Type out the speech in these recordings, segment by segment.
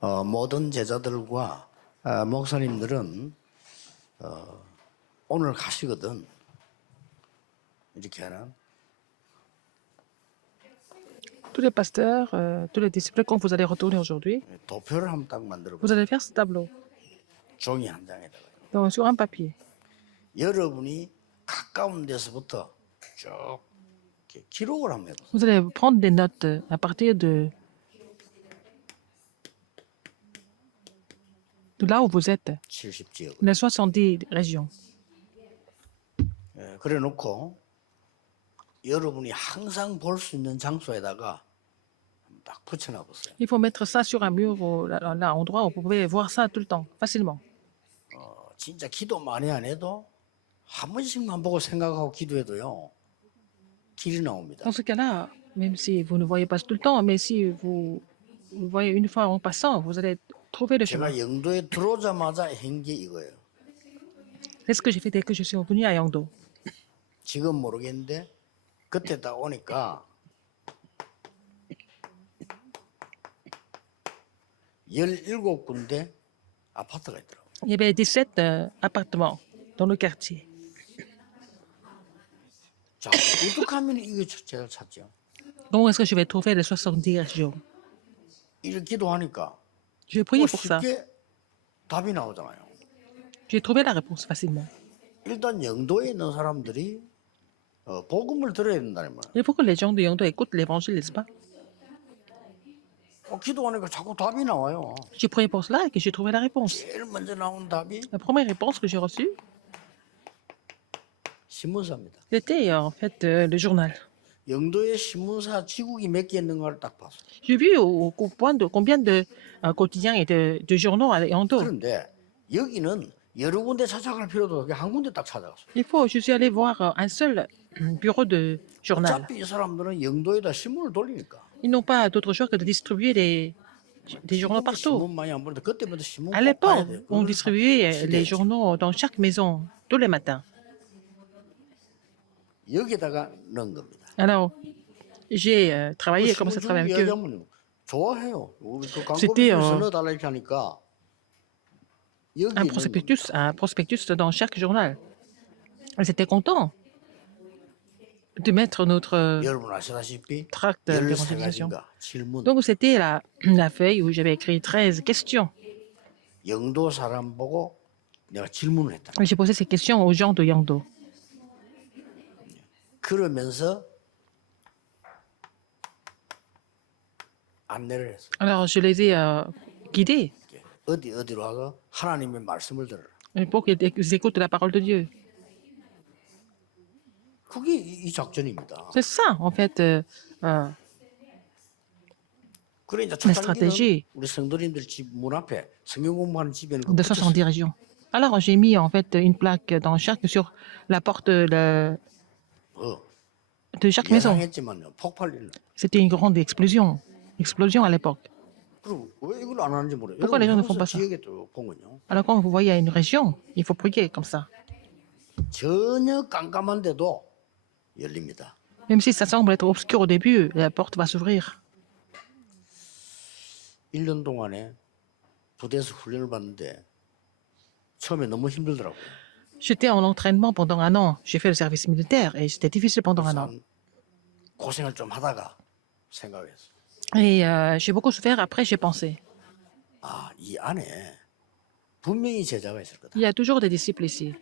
모든 제자들과 목사님들은 오늘 가시거든. 이렇게 하는 Tous les pasteurs, tous les disciples, quand vous allez retourner aujourd'hui, 도표를 한번 딱 만들어 vous 보세요. allez faire ce tableau 종이 한 장에다가 sur un papier. 여러분이 가까운 데서부터 쭉 이렇게 기록을 한번 해보세요. Vous allez prendre des notes à partir de là où vous êtes, 70지역. les 70 régions. 그래 놓고 여러분이 항상 볼 수 있는 장소에다가 딱 붙여놔 보세요. Il faut mettre ça sur un mur, là, endroit où vous pouvez voir ça tout le temps, facilement. 진짜 기도 많이 안 해도 한 번씩만 보고 생각하고 기도해도요 길이 나옵니다. Dans ce cas-là, même si vous ne voyez pas tout le temps, mais si vous voyez une fois en passant, vous allez trouver le chemin. 제가 영도에 들어오자마자 한 게 이거예요. C'est ce que j'ai fait dès que je suis venu à Yangdo. 지금 모르겠는데 그때 딱 오니까 17군데 아파트가 있더라고요. Il y avait 17 appartements dans le quartier. 자, 어떻게 하면 이거 제가 찾죠? Comment est-ce que je vais trouver les 70 régions? 이렇게 기도하니까 Je vais prier pour ça. 쉽게 답이 나오잖아요. J'ai trouvé la réponse facilement. 일단 영도에 있는 사람들이 복음을 들어야 된다는 말이에요. Il faut que les gens de Yangdo écoutent l'évangile, n'est-ce pas? 기도하니까 자꾸 답이 나와요. J'ai prié pour cela et que j'ai trouvé la réponse. 제일 먼저 나온 답이 La première réponse que j'ai reçue, 신문사입니다. c'était en fait le journal. 영도에 신문사 지국이 몇 개 있는가를 딱 봤어요. J'ai vu combien de quotidiens et de journaux à Yangdo. 그런데 여기는 여러 군데 찾아갈 필요도 없이 한 군데 딱 찾아갔어요. Je suis allé voir un seul bureau de journal. 어차피 이 사람들은 영도에다 신문을 돌리니까. Ils n'ont pas d'autre choix que de distribuer des journaux partout. 신문 많이 안 보는데 그때부터 신문 À 꼭 봐야 l'époque, 돼요. on 그걸 distribuait les 시대에 journaux dans chaque maison tous les matins. 여기다가 넣은 겁니다. Alors, j'ai travaillé, commencé à travailler avec eux. 이야기하면 좋아해요. 우리 그 C'était, 광고비를 넣어달라 이렇게 하니까 여기 Un prospectus dans chaque journal. Ils étaient contents de mettre notre 여러분 아시다시피 tract d'évangélisation. 13가지인가 질문. Donc, c'était la feuille où j'avais écrit 13 questions. 영도 사람 보고 내가 질문을 했다. J'ai posé ces questions aux gens de Yangdo. 그러면서 안내를 했어요. Alors, je les ai guidés 어디로 가서 하나님의 말씀을 들어라. pour qu'ils écoutent la parole de Dieu. 그게 이 작전입니다. C'est ça, en fait, 그래 이제 la 첫 stratégie 단계는 우리 성도님들 집 문 앞에 성경 공부하는 집에는 그거 de 붙였어요. 70 régions. Alors, j'ai mis en fait une plaque sur la porte de chaque maison. 예상했지만요 폭발리는. C'était une grande explosion à l'époque. 그리고 왜 이걸 안 하는지 모르겠어요. pourquoi les gens ne font 여러분 pas ça? 지역에 또 보면요. Alors, quand vous voyez une région, il faut prier comme ça. 전혀 깜깜한데도 열립니다. Même si ça semble être obscur au début, la porte va s'ouvrir. 1년 동안에 부대에서 훈련을 받는데 처음에 너무 힘들더라고요. J'étais en entraînement pendant un an. J'ai fait le service militaire et c'était difficile pendant un an. 그래서 고생을 좀 하다가 생각했어요. Et j'ai beaucoup souffert. Après, j'ai pensé, 아, 이 안에 분명히 제자가 있을 거다. il y a toujours des disciples ici.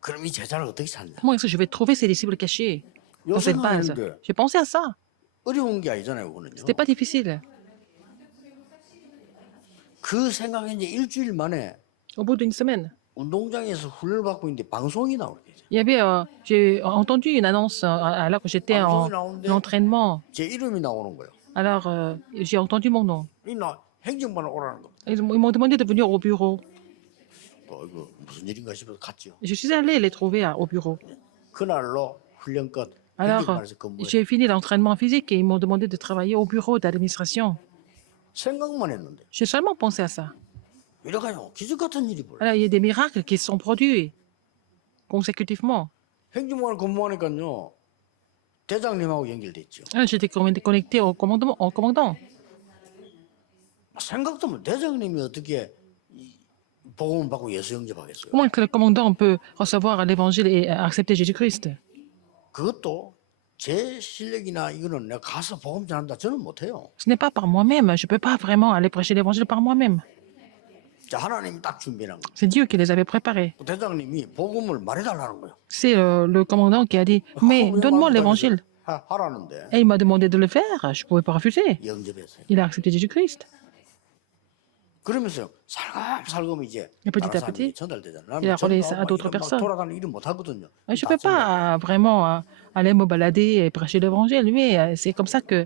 그럼 이 제자를 어떻게 찾냐? Comment est-ce que je vais trouver ces disciples cachés dans cette base? J'ai pensé à ça. 어려운 게 아니잖아요, 그거는요. C'était pas difficile. 그 생각에 이제 일주일 만에 Au bout d'une semaine, 운동장에서 훈련을 받고 있는데 방송이 나오게 되죠. il y avait, j'ai entendu une annonce alors que j'étais en entraînement. 제 이름이 나오는 거예요. Alors, j'ai entendu mon nom. 나 행정반을 오라는 겁니다. Ils m'ont demandé de venir au bureau. 이거 무슨 일인가 싶어서 갔죠. Je suis allée les trouver au bureau. 그날로 훈련 끝. Alors, 행정반에서 근무해. j'ai fini l'entraînement physique et ils m'ont demandé de travailler au bureau d'administration. 생각만 했는데 J'ai seulement pensé à ça. 이래가요 기적 같은 일이 벌어요. Alors, il y a des miracles qui sont produits consécutivement. 행정반을 근무하니까요 대장님하고 연결됐죠. Alors, j'étais connecté au commandant. 생각도 못 대장님이 어떻게 복음 받고 예수 영접하겠어요? Comment est-ce que le commandant peut recevoir l'évangile et accepter Jésus-Christ? 그것도 제 실력이나 이거는 내가 가서 복음 전한다 저는 못해요. Ce n'est pas par moi-même. Je ne peux pas vraiment aller prêcher l'évangile par moi-même. 자, 하나님이 딱 준비한 거. C'est Dieu qui les avait préparés. 대장님이 복음을 말해달라는 거예요. C'est le commandant qui a dit, mais donne-moi l'évangile. 하라는데 Et il m'a demandé de le faire. Je ne pouvais pas refuser. 영접했어요. Il a accepté Jésus-Christ. 그러면서 살금살금 이제 Et petit 다른 à 사람이 petit, 전달되잖아요. il a 저는 relayé ça à 막 d'autres 이런 막 personnes. 돌아다니는 일을 못 하거든요. Je ne peux pas vraiment aller me balader et prêcher l'évangile, mais c'est comme ça que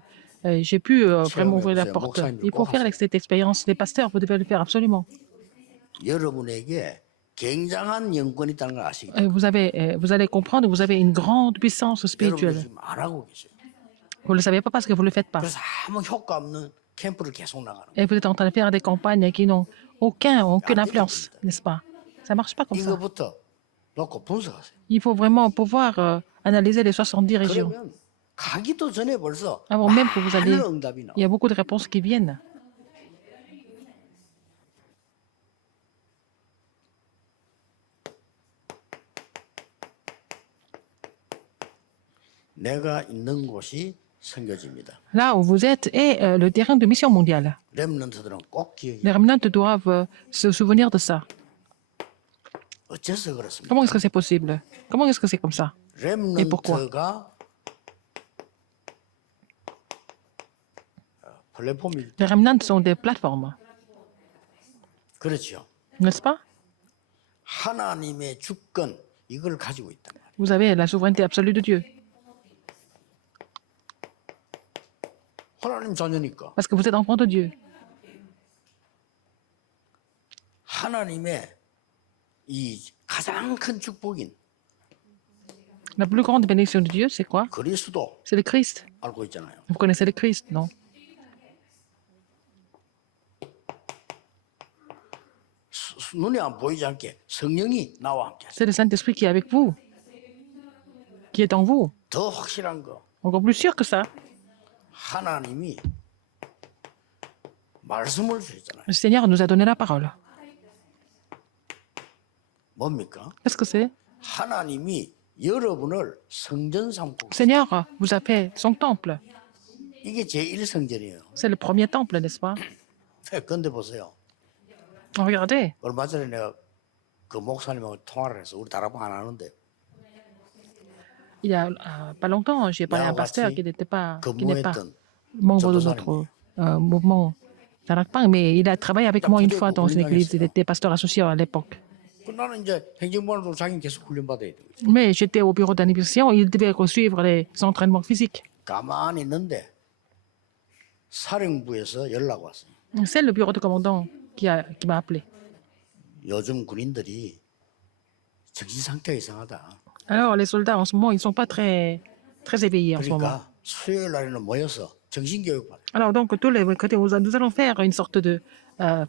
j'ai pu vraiment ouvrir la porte. Il faut faire cette expérience. Les pasteurs, vous devez le faire absolument. 여러분에게 굉장한 영권이 있다는 걸 아시겠죠? Vous allez comprendre, vous avez une grande puissance 여러분이 spirituelle. 지금 안 하고 계세요. Vous ne le savez pas parce que vous ne le faites pas. 그래서 아무 효과 없는 캠프를 계속 나가는 거예요. Et vous êtes en train de faire des campagnes qui n'ont aucune influence, n'est-ce pas? Ça ne marche pas comme ça. 이거부터 놓고 분석하세요. Il faut vraiment pouvoir analyser les 70 régions. 그러면 가기도 전에 벌써 Avant même que vous allez, 많은 응답이 나와요. il y a beaucoup de réponses qui viennent. 내가 있는 곳이 선교지입니다. Là où vous êtes est le terrain de mission mondiale. 렘넌트들은 꼭 기억해요. Les remnants doivent se souvenir de ça. 어째서 그렇습니까? Comment est-ce que c'est possible? Comment est-ce que c'est comme ça? Et pourquoi? 렘넌트가 플랫폼이 Les remnants sont des plateformes, 그렇죠. n'est-ce pas? 하나님의 주권 이걸 가지고 있단 말이에요. Vous avez la souveraineté absolue de Dieu. 하나님 자녀니까 Parce que vous êtes enfant de Dieu. 하나님의 이 가장 큰 축복인 La plus grande bénédiction de Dieu, c'est quoi? 그리스도 C'est le Christ. 알고 있잖아요. Vous connaissez le Christ, non? 눈에 안 보이지 않게 성령이 나와 함께 하세요. C'est le Saint-Esprit qui est avec vous, qui est en vous. 더 확실한 거 Encore plus sûr que ça, 하나님이 말씀을 주셨잖아요. le Seigneur nous a donné la parole. 뭡니까? Qu'est-ce que c'est? 하나님이 여러분을 성전 삼고 Le Seigneur vous a fait son temple. 이게 제1성전이에요. C'est le premier temple, n'est-ce pas? 근데 보세요. Regardez, 얼마 전에 내가 그 목사님하고 통화를 해서 우리 다락방 안 하는데 il y a pas longtemps, j'ai parlé à un pasteur qui n'est pas 근무했던 membre de notre mouvement Tarakpang, mais il a travaillé avec moi une fois dans une église. Il était pasteur associé à l'époque. 나는 이제 행정반으로 자기는 계속 훈련받아야 돼. Mais j'étais au bureau d'animation, il devait suivre les entraînements physiques. 가만히 있는데 사령부에서 연락 왔어요. C'est le bureau de commandant qui m'a appelé. 요즘 군인들이 정신 상태가 이상하다. Alors, les soldats, en ce moment, ils ne sont pas très éveillés en ce moment. 그러니까 수요일 날에는 모여서 정신교육 받아요. Alors, donc, tous les côtés, nous allons faire une sorte de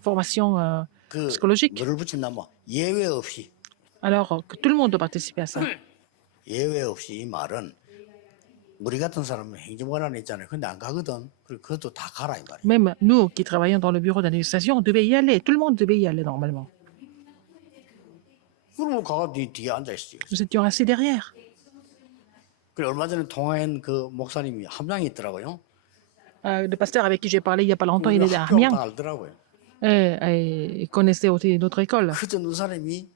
formation 그 psychologique. 뭐를 붙인다면 예외 없이 Alors, que tout le monde doit participer à ça. 예외 없이 이 말은 우리 같은 사람은 행정관 안에 있잖아요. 근데 안 가거든. 그리고 그것도 다 가라 이 말이에요. Même nous qui travaillons dans le bureau d'administration, on devait y aller. Tout le monde devait y aller normalement. 그러면 가가 뒤에 앉아 있어요. Nous étions assis derrière. 그래 얼마 전에 통화한 그 목사님이 함양에 있더라고요. Le pasteur avec qui j'ai parlé il n'y a pas longtemps, il est à 학교 Amiens. 다 알더라고요. Et il connaissait aussi notre école. 그 전 사람이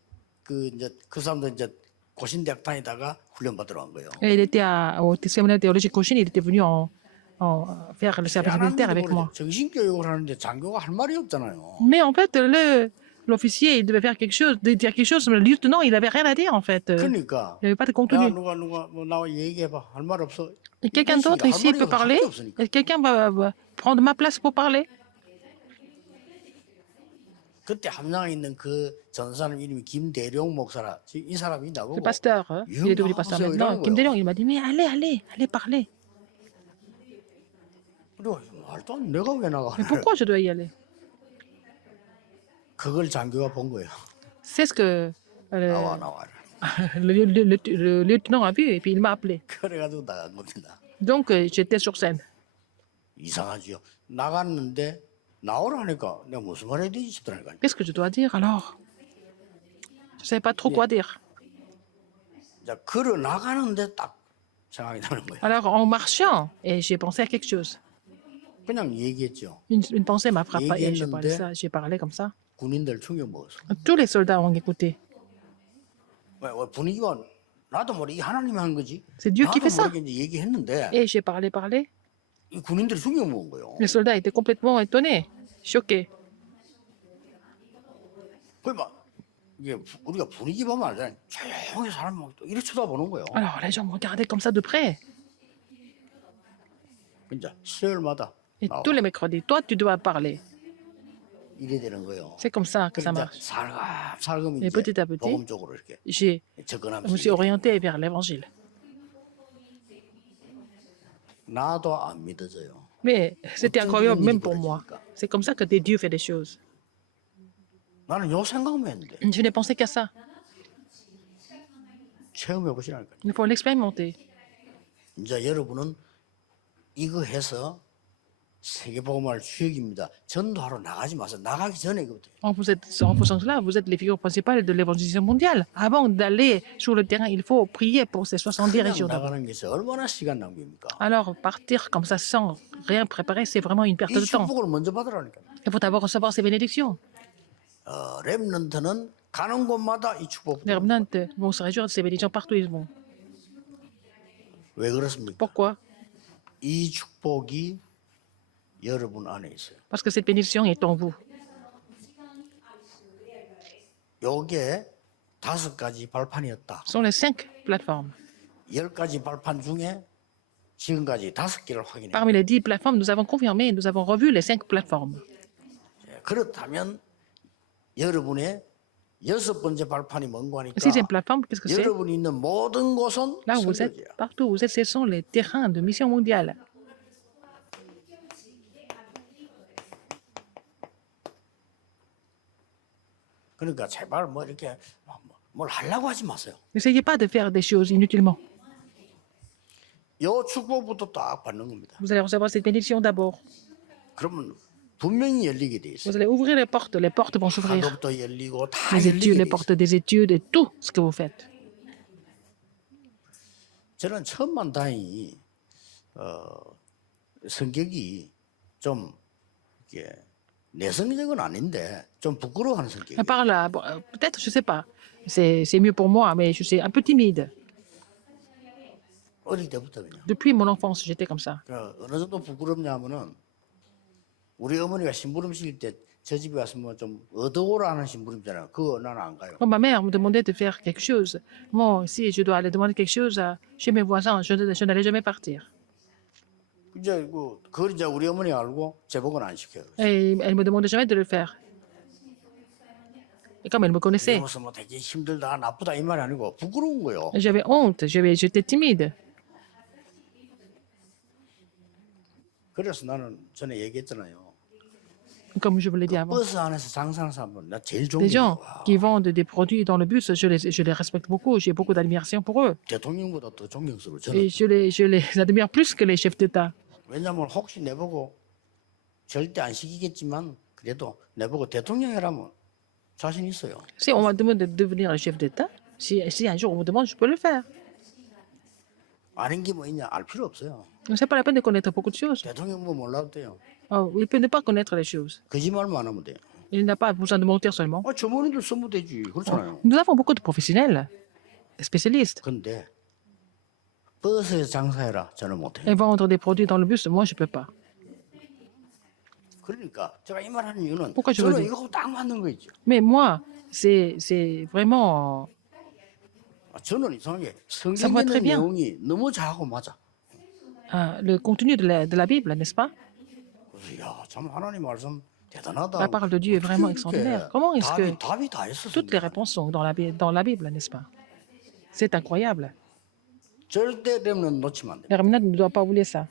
그 이제 그 사람도 이제 고신대학 다니다가 훈련 받으러 간 거예요. Et il était au séminaire théologique Cochin, il était venu faire le service militaire avec moi. 정신교육을 하는데 장교가 할 말이 없잖아요. Mais en fait, l'officier, il devait faire quelque chose, dire quelque chose, mais le lieutenant, il n'avait rien à dire en fait. 그러니까 Il n'y avait pas de 야 contenu. 누가 뭐 나와 얘기해봐 할 말 없어. Et quelqu'un d'autre ici peut parler. Et quelqu'un va prendre ma place pour parler. 그때 함양에 있는 그 전사님 이름이 김대룡 목사라. 이 사람이 Le 나보고 pasteur, il est devenu pasteur maintenant. Kim Dae-Leong, il m'a dit, mais allez parler. 그리고 말도 안 내가 왜 나가? Mais pourquoi je dois y aller? 그걸 장교가 본 거예요. C'est ce que 나와. le lieutenant a vu et puis il m'a appelé. 그래가지고 나간 겁니다. Donc j'étais sur scène. 이상하지요. 나갔는데 나오라 하니까 내가 무슨 말 해야 되지 싶더라니까. Qu'est-ce que je dois dire alors? Je ne savais pas trop quoi dire. 이제 걸어 나가는데 딱 생각이 나는 거예요. Alors, en marchant, et j'ai pensé à quelque chose. 그냥 얘기했죠. Une pensée m'a frappé et 얘기했는데 j'ai parlé comme ça. 군인들 충격 먹었어. Tous les soldats ont écouté. 왜 분위기가 나도 모르게 이게 하나님이 한 거지. C'est Dieu qui 나도 fait ça. 모르게 이제 얘기했는데 Et j'ai parlé. 이 군인들이 충격 먹은 거예요. Les soldats étaient complètement étonnés, choqués. 그막 이게 우리가 분위기 보면 알잖아요. 조용히 사람 막 이렇게 쳐다보는 거예요. Alors, les gens me regardaient comme ça de près. 진짜 수요일마다 Et 나와. tous les mercredis, toi, tu dois parler. 이래 되는 거예요. C'est comme ça que ça 그러니까 marche. 살금 Et 이제 petit à petit, 복음 쪽으로 이렇게 je me 접근하면서 suis orienté vers l'évangile. 나도 안 믿어져요. Mais c'était incroyable, 어쩐 même 일이 pour moi. 벌어지니까. C'est comme ça que Dieu fait des choses. 나는 요 생각만 했는데 Je n'ai pensé qu'à ça. 체험해 보시라니까요. Il faut l'expérimenter. 이제 여러분은 이거 해서 세계복음화를 주역입니다. 전도하러 나가지 마세요. 나가기 전에 그부터. En faisant cela, vous êtes les figures principales de l'évangélisation mondiale. Avant d'aller sur le terrain, il faut prier pour ces 70 그냥 régions d'abord. 나가는 게 얼마나 시간 낭비입니까? Alors, partir comme ça sans rien préparer, c'est vraiment une perte 이 de temps. 축복을 먼저 받으라니까요. Il faut d'abord recevoir ces bénédictions. 렘넌트는 가는 곳마다 이 축복. Les remnants vont se réjouir de ces bénédictions partout où ils vont. 왜 그렇습니까? Pourquoi? 이 축복이 여러분 안에 있어요. Parce que cette bénédiction est en vous. 요게 5가지 발판이었다. Ce sont les 5 plateformes. 10가지 발판 중에 지금까지 5개를 확인해요. Parmi les 10 plateformes, nous avons confirmé, nous avons revu les 5 plateformes. 그렇다면 여러분의 6번째 발판이 뭔가 하니까 La 6e plateforme, qu'est-ce que c'est? 여러분이 있는 모든 곳은 Là où vous êtes, 선교지야. partout où vous êtes, ce sont les terrains de mission mondiale. 그러니까 제발 뭐 이렇게 뭘 하려고 하지 마세요. N'essayez pas de faire des choses inutilement. 요 축복부터 딱 받는 겁니다. Vous allez recevoir cette bénédiction d'abord. 그러면 분명히 열리게 돼 있어요. Vous allez ouvrir les portes vont s'ouvrir. 학업도 열리고 다 Les études, 열리게 les 돼 있어요. portes des études et tout ce que vous faites. 저는 천만 다행히 성격이 좀 이렇게 내성적은 아닌데 좀 부끄러워하는 성격이에요. Par là, bon, peut-être, je sais pas. C'est mieux pour moi, mais je suis un peu timide. 어릴 때부터 그냥. Depuis mon enfance, j'étais comme ça. 어느 정도 부끄럽냐면은 우리 어머니가 심부름 시킬 때 저 집에 와서 뭐 좀 얻어오라 하는 심부름잖아요. 그거 나는 안 가요. Quand ma mère me demandait de faire quelque chose, moi, si je dois aller demander quelque chose chez mes voisins, je n'allais jamais partir. 이제 그걸 이제 우리 어머니가 알고 제복은 안 시켜요. Et elle me demandait jamais de le faire. Et comme elle me connaissait, 이러면서 뭐 되게 힘들다 나쁘다 이 말이 아니고 부끄러운 거예요. j'avais honte, j'étais timide. 그래서 나는 전에 얘기했잖아요. Comme je vous l'ai dit avant. 버스 안에서 장사하는 사람은 나 제일 Les gens 존경해요. qui vendent des produits dans le bus, je les respecte beaucoup, j'ai beaucoup d'admiration pour eux. 대통령보다 더 존경스러워 저는. Et je les admire plus que les chefs d'État. 왜냐하면 혹시 내보고 절대 안 시키겠지만 그래도 내보고 대통령 해라면 자신 있어요. Si on me demande de devenir le chef d'État, si un jour on me demande, je peux le faire. 아는 게 뭐 있냐 알 필요 없어요. C'est pas la peine de connaître beaucoup de choses. 대통령 뭐 몰라도 돼요. Oh, il peut ne pas connaître les choses. 거짓말만 안 하면 돼요. Il n'a pas besoin de mentir seulement. 전문의들 쓰면 되지 그렇잖아요. Nous avons beaucoup de professionnels, spécialistes. 근데 버스에서 장사해라 저는 못해요. Et vendre des produits dans le bus, moi, je peux pas. 그러니까 제가 이 말하는 이유는 pourquoi je 저는 veux dire? 이거 딱 맞는 거 있죠. Mais moi, c'est vraiment... 저는 이상하게 Ça va 성경에 très 있는 bien. 내용이 너무 작고 맞아. le contenu de la Bible, n'est-ce pas? 그래서 야참 하나님 말씀 대단하다. La parole de Dieu est vraiment 어떻게 extraordinaire. Comment est-ce que 답이 다 있어? toutes les réponses sont dans la Bible, n'est-ce pas? C'est incroyable. 절대 렘넌트 놓치면 안 돼. Les remnants ne doivent pas oublier ça.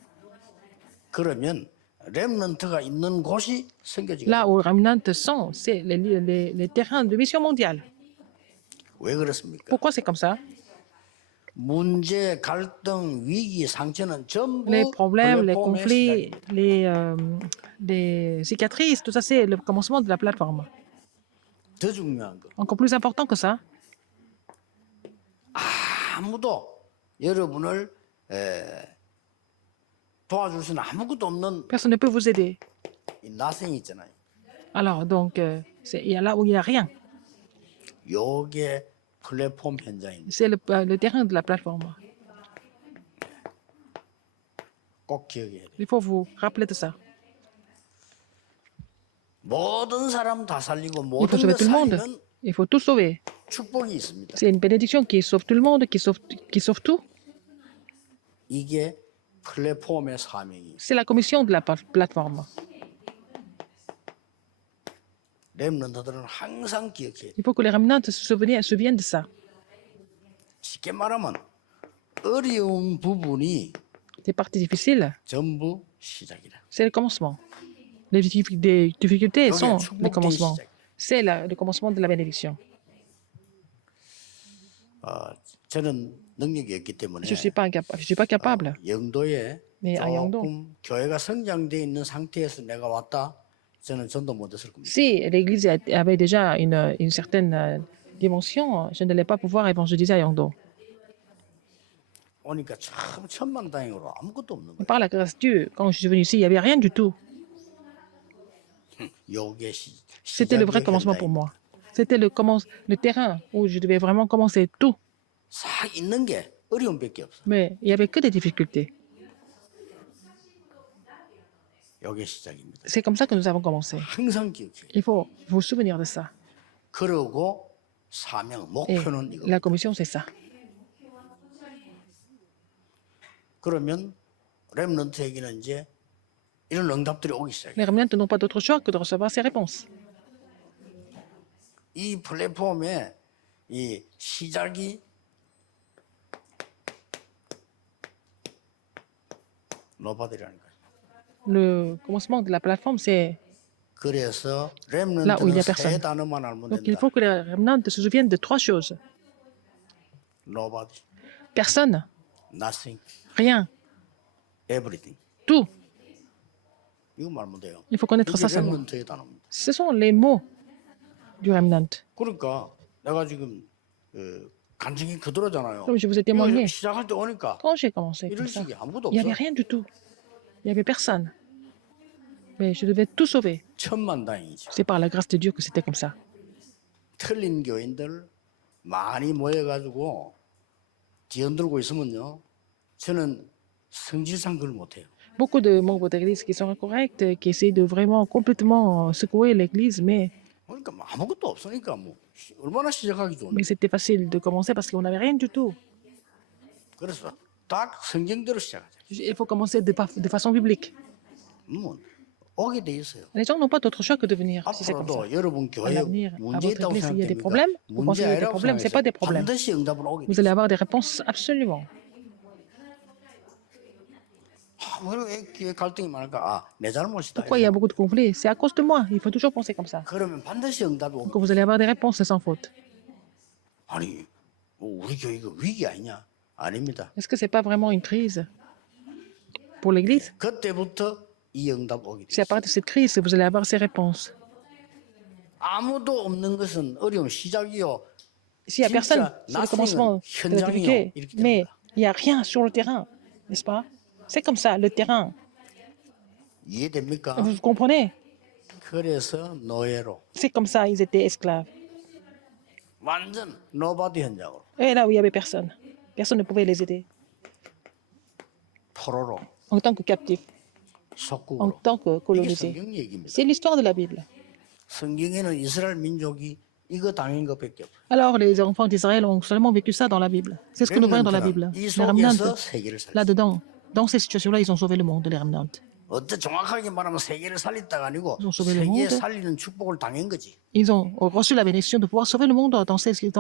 그러면 렘넌트가 있는 곳이 선교지가. Là où les remnants sont, c'est les terrains de mission mondiale. 왜 그렇습니까? Pourquoi c'est comme ça? 문제, 갈등, 위기, 상처는 전부 Les problèmes, les 플랫폼의 conflits, 시작입니다. les cicatrices, tout ça, c'est le commencement de la plateforme. 더 중요한 거. Encore plus important que ça, 아무도 여러분을 도와줄 수는 아무것도 없는 personne ne peut vous aider. 이 나생이 있잖아요. Alors, donc, il y a là où il n'y a rien. 요게 플랫폼 현장입니다. C'est le terrain de la plateforme. 꼭 기억해야 돼요. Il faut vous rappeler de ça. 모든 사람 다 살리고 Il faut 모든 sauver 것 tout le monde. 살리는 Il faut tout sauver. 축복이 있습니다. C'est une bénédiction qui sauve tout le monde, qui sauve tout. 이게 플랫폼의 사명이에요. C'est la commission de la plateforme. 렘넌트들은 항상 기억해야 돼요. Il faut que les remnants se souviennent de ça. 쉽게 말하면 어려운 부분이 Les parties difficiles, 전부 시작이라. c'est le commencement. Les difficultés 여기가 sont le 축복된 commencement. 시작. C'est le commencement de la bénédiction. 저는 능력이 없기 때문에 Je ne suis pas capable. 영도에 네, 영도. 조금 교회가 성장되어 있는 상태에서 내가 왔다. 저는 전도 못했을 겁니다. Si l'Église avait déjà une certaine dimension, je n'allais pas pouvoir évangéliser à Yangdo. 오니까 참 천만다행으로 아무것도 없는 거예요. Par la grâce de Dieu, quand je suis venu ici, il n'y avait rien du tout. 요게 C'était le vrai 시작의 commencement pour 현장입니다. moi. C'était le terrain où je devais vraiment commencer tout. 싹 있는 게 어려움밖에 없어. Mais il n'y avait que des difficultés. 요게 시작입니다. C'est comme ça que nous avons commencé. 항상 기억해요. Il faut vous souvenir de ça. 그러고 사명, Et 목표는 이거. la commission, c'est ça. 그러면 렘넌트에게는 이제 이런 응답들이 오기 시작해요. Les remnants n'ont pas d'autre choix que de recevoir ces réponses. 이 플랫폼의 이 시작이 노바디라는 거예요. Le commencement de la plateforme, c'est 그래서 Là où il y 렘넌트는 a 세 personne. 단어만 알면 donc il 된다. faut que les remnants se souviennent de trois choses. Nobody, Personne, nothing, rien, everything. tout. 이거 말면 돼요. Il faut connaître 이게 ça seulement. 렘넌트의 단어입니다. Ce sont les mots du remnant. 그러니까 내가 지금 간증이 그대로잖아요. Comme je vous ai 이거 témoigné, 시작할 때 오니까 quand j'ai commencé 이럴 comme ça, 식이 아무도 il n'y 없어. avait rien du tout. Il n'y avait personne. Mais je devais tout sauver. 천만다행이죠. C'est par la grâce de Dieu que c'était comme ça. 틀린 교인들 많이 모여가지고 뒤흔들고 있으면요. 저는 성질상 그걸 못해요. Beaucoup de membres d'église qui sont incorrects, qui essaient de vraiment complètement secouer l'église, mais 그러니까 뭐 아무것도 없으니까 뭐 얼마나 시작하기 좋은데. c'était facile de commencer parce qu'on n'avait rien du tout. 그래서 딱 성경대로 시작하자. Il faut commencer de façon biblique. 뭐 오게 돼 있어요. Les gens n'ont pas d'autre choix que de venir si c'est comme ça. 앞으로도 여러분 À 교회 l'avenir, à 문제 votre 있다고 église, il y a des 생각됩니까? problèmes. Vous pensez 문제 qu'il y a des 아니라고 problèmes, c'est pas des 생각해서 problèmes. 반드시 응답은 오게 돼 Vous allez avoir des réponses absolument. 왜 교회 갈등이 많을까? 내 잘못이다. Pourquoi il y a beaucoup de conflits? C'est à cause de moi. Il faut toujours penser comme ça. 그러면 반드시 응답이 오게. Donc vous allez avoir des réponses sans faute. 아니 우리 교회가 위기 아니냐? 아닙니다. Est-ce que c'est pas vraiment une crise pour l'église? 그때부터 이 응답 오게 돼. C'est à partir de cette crise que vous allez avoir ces réponses. 아무도 없는 것은 어려운 시작이요. S'il n'y a personne, c'est le commencement de la difficulté. Mais il n'y a rien sur le terrain, n'est-ce pas? C'est comme ça, le terrain. 이해됩니까? Vous comprenez? 그래서 노예로 C'est comme ça, ils étaient esclaves. 완전 노바디 현장으로 Et là où il n'y avait personne, personne ne pouvait les aider. 포로로 En tant que captifs, en 속국으로 tant que 이게 colonisés. 성경 얘기입니다. C'est l'histoire de la Bible. 성경에는 이스라엘 민족이 이거 당한 것밖에 없어요. Alors, les enfants d'Israël ont seulement vécu ça dans la Bible. C'est ce que nous voyons dans la Bible. 이 Les remnants, 속에서 세계를 살렸어요. là-dedans, dans ces situations-là, ils ont sauvé le monde, les remnants. 어때 정확하게 말하면 세계를 살렸다가 아니고 Ils ont sauvé le 세계 monde. 살리는 축복을 당한 거지. Ils ont reçu la bénédiction de pouvoir sauver le monde dans ces crises,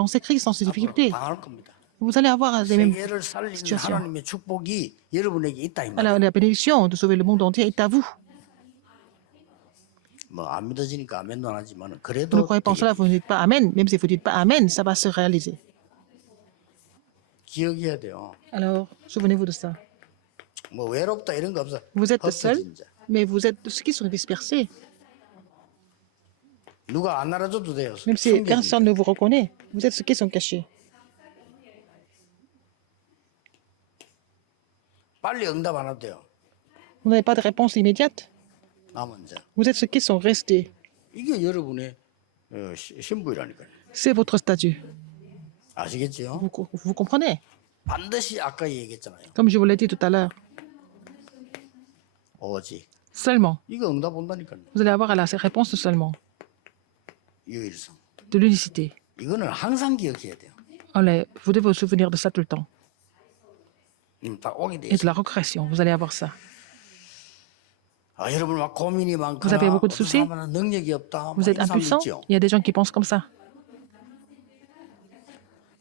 dans ces difficultés. 당할 겁니다. Vous allez avoir les mêmes. 세계를 살리는 situation. 하나님의 축복이 여러분에게 있다 이 말. Alors, la bénédiction de sauver le monde entier est à vous. 뭐안 믿어지니까 아멘도 안 하지만 Vous ne 그래도 croyez pas en cela, vous ne dites pas Amen. Même si vous ne dites pas Amen, ça va se réaliser. 기억해야 돼요. Alors, souvenez-vous de ça. 뭐 외롭다 이런 거 없어. Vous êtes seul, 흩어진 자. mais vous êtes ceux qui sont dispersés. 누가 안 알아줘도 돼요. Même si 숨겨진 personne ne vous reconnaît, vous êtes ceux qui sont cachés. 빨리 응답 안 해도 돼요. Vous n'avez pas de réponse immédiate. 남은 자. Vous êtes ceux qui sont restés. 이게 여러분의 신부이라니까요. C'est votre statut. 아시겠죠? Vous comprenez? 반드시 아까 얘기했잖아요. Comme je vous l'ai dit tout à l'heure. 오직 Seulement. 이거 응답 온다니까요. Vous allez avoir la réponse de seulement. 유일성. De l'unicité. 이거는 항상 기억해야 돼요. Allez, vous devez vous souvenir de ça tout le temps. 다 오게 돼 Et de 있어요. la regression. Vous allez avoir ça. 아, 여러분 막 고민이 Vous 많거나 avez beaucoup de 어떤 soucis? 사람은 능력이 없다. Vous êtes 이런 사람 impuissant. 있죠. Il y a des gens qui pensent comme ça.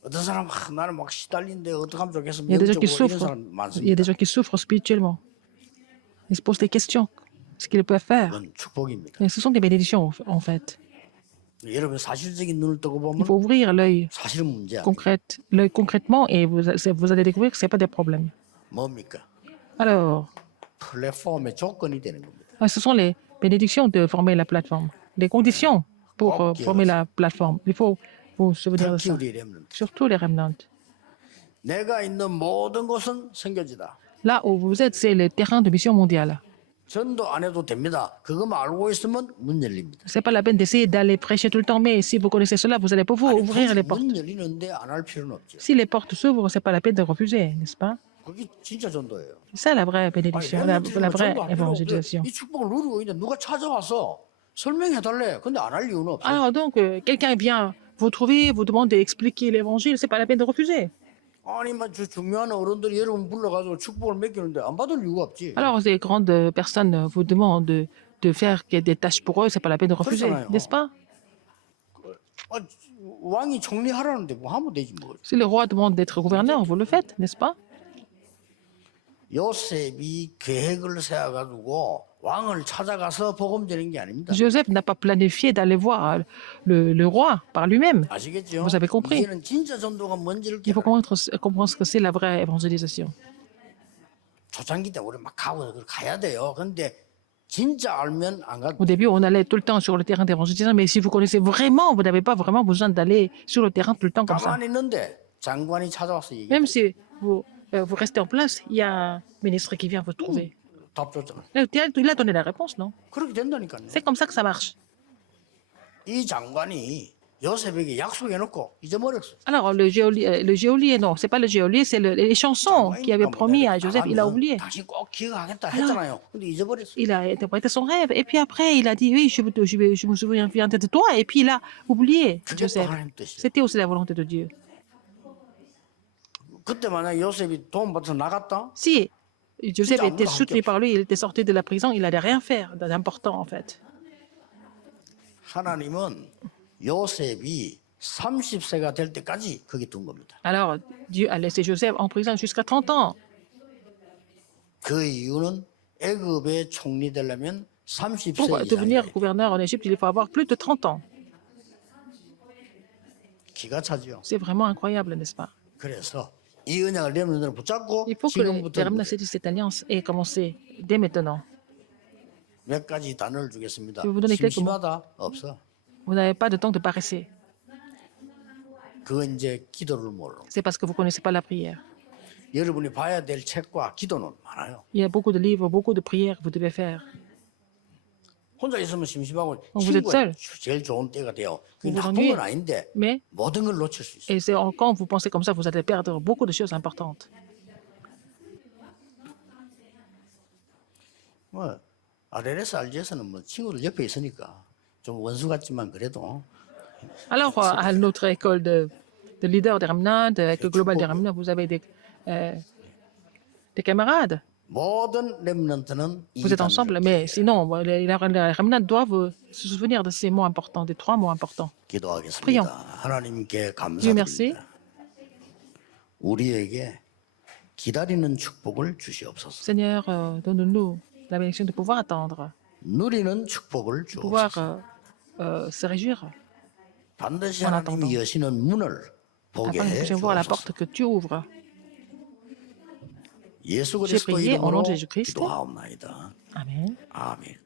어떤 사람 나는 막 시달린데 어떻게 하면 좋겠어. Il y a des gens qui 영적으로 이런 souffrent. 사람 Il y a 많습니다. des gens qui souffrent spirituellement. Ils se posent des questions. Ce qu'ils peuvent faire. 그건 축복입니다. Et ce sont des bénédictions, en fait. 여러분 사실적인 눈을 뜨고 보면 Il faut ouvrir l'œil 사실은 문제 아니에요. l'œil concrètement et vous allez découvrir que ce n'est pas des problèmes. 뭡니까? Alors, 플랫폼의 조건이 되는 겁니다. ce sont les bénédictions de former la plateforme. Les conditions pour former la plateforme. Il faut vous souvenir de 특히 ça. 우리 렘넌트. Surtout les remnants. 내가 있는 모든 곳은 선교지다. Là où vous êtes, c'est le terrain de mission mondiale. 전도 안 해도 됩니다. 그것만 알고 있으면 문 열립니다. C'est pas la peine d'essayer d'aller prêcher tout le temps, mais si vous connaissez cela, vous allez pouvoir ouvrir les portes. 문 열리는데 안 할 필요는 없죠. Si les portes s'ouvrent, c'est pas la peine de refuser, n'est-ce pas? 그게 진짜 전도예요. C'est ça la vraie 아니, bénédiction, la 렘넌트들은 vraie 전도 안 필요 없어요. évangélisation. 이 축복을 누리고 있는데 누가 찾아와서 설명해 달래. 근데 안 할 이유는 없어요. Alors donc, quelqu'un vient vous trouver, vous demande d'expliquer l'évangile, c'est pas la peine de refuser. 아니 막 중요한 어른들이 여러분 불러가지고 축복을 맡기는데 안 받을 이유가 없지. Alors, ces grandes personnes vous demandent de faire des tâches pour eux, c'est pas la peine de refuser, 그렇잖아요. n'est-ce pas? 아, 왕이 총리하라는데 뭐 하면 되지 뭐. Si le roi demande d'être gouverneur, vous le faites, n'est-ce pas? 요셉이 계획을 세워가지고 왕을 찾아가서 복음 전하는 게 아닙니다. Joseph n'a pas planifié d'aller voir le roi par lui-même. 아시겠죠? Vous avez compris. 이제는 진짜 전도가 뭔지를 Il faut 깨달아요. comprendre ce que c'est la vraie évangélisation. 초창기 때 우리 막 가고 가야 돼요. 근데 진짜 알면 안 가. Au début, on allait tout le temps sur le terrain d'évangélisation, mais si vous connaissez vraiment, vous n'avez pas vraiment besoin d'aller sur le terrain tout le temps comme ça. 가만히 있는데 장관이 찾아와서 얘기해. Même si vous restez en place, il y a un ministre qui vient vous trouver. 답 줬잖아. Il a donné la réponse, non? 그렇게 된다니까요. C'est comme ça que ça marche. 이 장관이 요셉에게 약속해놓고 잊어버렸어. Alors, le geôlier, non, c'est pas le geôlier, c'est les chansons qu'il avait promis à Joseph, il a oublié. 당신 꼭 기억하겠다 했잖아요. 근데 잊어버렸어. Il a interprété son rêve. Et puis après, il a dit, oui, je me souviens de toi. Et puis il a oublié 그게 또 Joseph. 하나님 뜻이에요. C'était aussi la volonté de Dieu. 그때 만약 요셉이 도움 받아서 나갔다? Si Joseph Putain, était moi, soutenu par lui, il était sorti de la prison, il n'allait rien faire d'important en fait. 하나님은 요셉이 30세가 될 때까지 거기 둔 겁니다. Alors, Dieu a laissé Joseph en prison jusqu'à 30 ans. 그 이유는 애굽의 총리 되려면 Pour 30세 devenir 이상이에요. gouverneur en Égypte, il faut avoir plus de 30 ans. 기가 차죠. C'est vraiment incroyable, n'est-ce pas? 그래서 이 언약을 렘넌트는 붙잡고 Il faut que les 지금부터 remnants saisissent cette alliance et commencer dès maintenant. 몇 가지 단어를 주겠습니다. Je vais vous donner quelques mots. 심심하다? 없어. Vous n'avez pas de temps de paresser. 그건 이제 기도를 모르는 거예요. C'est parce que vous ne connaissez pas la prière. 여러분이 봐야 될 책과 기도는 많아요. Il y a beaucoup de livres, beaucoup de prières que vous devez faire. 혼자 있으면 심심하고 vous êtes seul. 친구가 제일 좋은 때가 돼요. 그게 Vous vous 나쁜 ennuyez. 건 아닌데 Mais, 모든 걸 놓칠 수 있어요. et c'est quand vous pensez comme ça, vous allez perdre beaucoup de choses importantes. 뭐 RLS, RGS는 뭐 친구들 옆에 있으니까 좀 원수 같지만 그래도 Alors, à notre école de leaders des remnants, avec le global des remnants, vous avez des camarades. 모든 렘넌트는 Vous êtes ensemble, mais sinon, les remnants doivent se souvenir de ces mots importants, des 3 mots importants. 기도하겠습니다. Prions. 하나님께 Dieu merci. 감사드립니다. 우리에게 기다리는 축복을 주시옵소서. Seigneur, donne-nous la bénédiction de pouvoir attendre, 누리는 축복을 de pouvoir 주옵소서. se réjouir. 반드시 en 하나님이 attendant. 여시는 문을 보게 afin que nous puissions voir la 주옵소서. porte que tu ouvres. 예수 J'ai 그리스도 prié au nom 이름으로 de Jésus-Christ. 기도하옵나이다. Amen. 아멘.